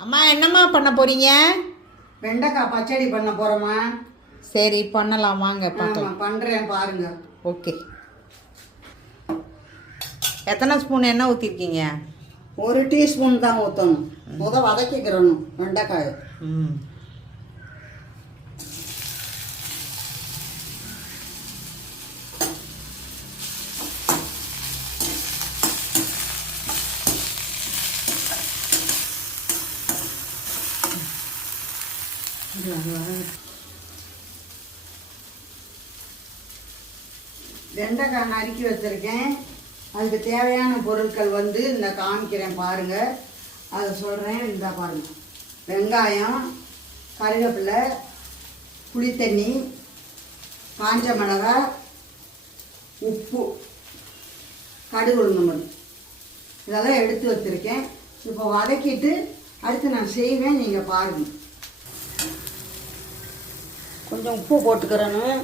அம்மா என்னம்மா பண்ண போறீங்க? வெண்டைக்காய் பச்சடி பண்ண போகிறோமா சரி பண்ணலாம். வாங்க பார்க்கலாம். பண்ணுறேன் பாருங்க. ஓகே. எத்தனை ஸ்பூன் எண்ணெய் ஊற்றிருக்கீங்க ஒரு டீஸ்பூன் தான் ஊற்றணும் முத வதக்கிக்கிறணும் வெண்டைக்காய். ம். வெண்டைக்காய் நறுக்கி வச்சுருக்கேன். அதுக்கு தேவையான பொருட்கள் வந்து இந்த காமிக்கிறேன் பாருங்கள் அதை சொல்கிறேன் இந்த பாருங்கள் வெங்காயம் கருவேப்பிலை புளித்தண்ணி காஞ்ச மிளகா உப்பு கடுகு உளுந்தம்பருப்பு இதெல்லாம் எடுத்து வச்சுருக்கேன். இப்போ வதக்கிட்டு அடுத்து நான் செய்வேன் நீங்கள் பாருங்கள் கொஞ்சம் உப்பு போட்டுக்கிறணும்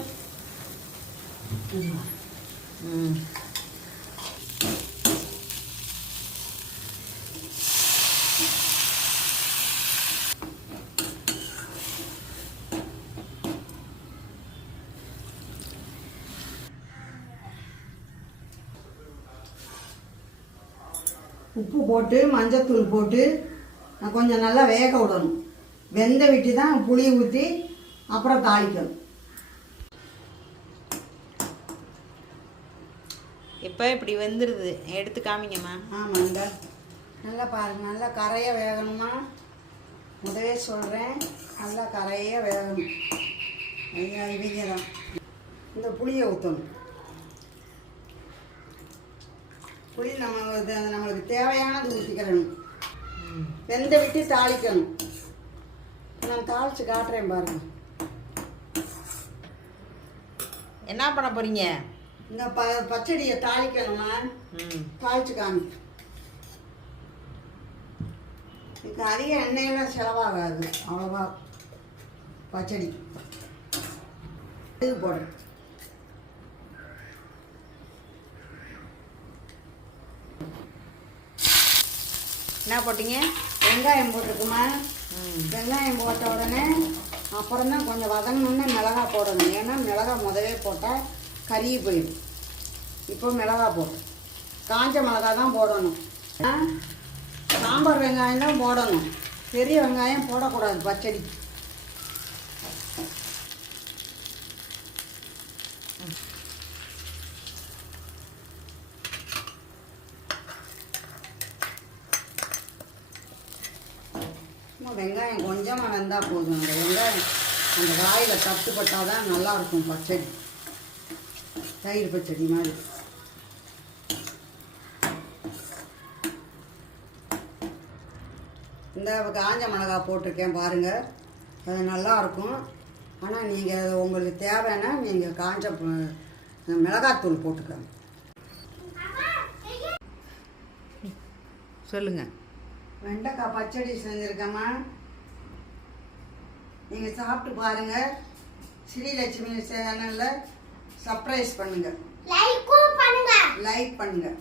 உப்பு போட்டு மஞ்சத்தூள் போட்டு நான் கொஞ்சம் நல்லா வேக விடணும். வெந்த விட்டு தான் புளி ஊற்றி அப்புறம் தாளிக்கணும். இப்போ இப்படி வெந்துடுது எடுத்து காமிங்கம்மா. ஆமாங்க நல்லா பாருங்க. நல்லா கரையாக வேகணுமா? முதவே சொல்கிறேன் நல்லா கரையாக வேகணும். ஐயா இவங்க தான் இந்த புளியை ஊற்றணும் புளி நம்ம நம்மளுக்கு தேவையானது ஊற்றிக்கிறணும் வெந்த விட்டு தாளிக்கணும். நான் தாளித்து காட்டுறேன் பாருங்க. என்ன பண்ண போறீங்க? இந்த ப பச்சடியை தாளிக்கணுமா? ம். தாளிச்சு காமி. இதுக்கு அதிக எண்ணெயெல்லாம் செலவாகாது. அவ்வளோவா. பச்சடி. இது போடுறேன். என்ன போட்டீங்க? வெங்காயம் போட்டுக்குமா ம். வெங்காயம் போட்ட உடனே அப்புறம் தான் கொஞ்சம் வதங்கணுன்னா மிளகா போடணும். ஏன்னா மிளகா முதவே போட்டால் கருகி போயிடும். இப்போ மிளகா போடும் காஞ்ச மிளகா தான் போடணும். ஆ, சாம்பார் வெங்காயம் தான் போடணும். பெரிய வெங்காயம் போடக்கூடாது பச்சடி. சும்மா வெங்காயம் கொஞ்சமாக வந்தால் போதும். அந்த வெங்காயம் அந்த வாயில் தட்டுப்பட்டால் தான் நல்லாயிருக்கும் பச்சடி. தயிர் பச்சடி மாதிரி. இந்த காஞ்ச மிளகா போட்டிருக்கேன் பாருங்கள் அது நல்லாயிருக்கும். ஆனால் நீங்கள் உங்களுக்கு தேவைன்னா நீங்கள் காஞ்ச மிளகாத்தூள் போட்டுக்கோங்க. சொல்லுங்கள் வெண்டைக்காய் பச்சடி செஞ்சுருக்கேம்மா. நீங்கள் சாப்பிட்டு பாருங்கள் ஸ்ரீலட்சுமி சேனலில் சர்ப்ரைஸ் பண்ணுங்கள் லைக் பண்ணுங்கள்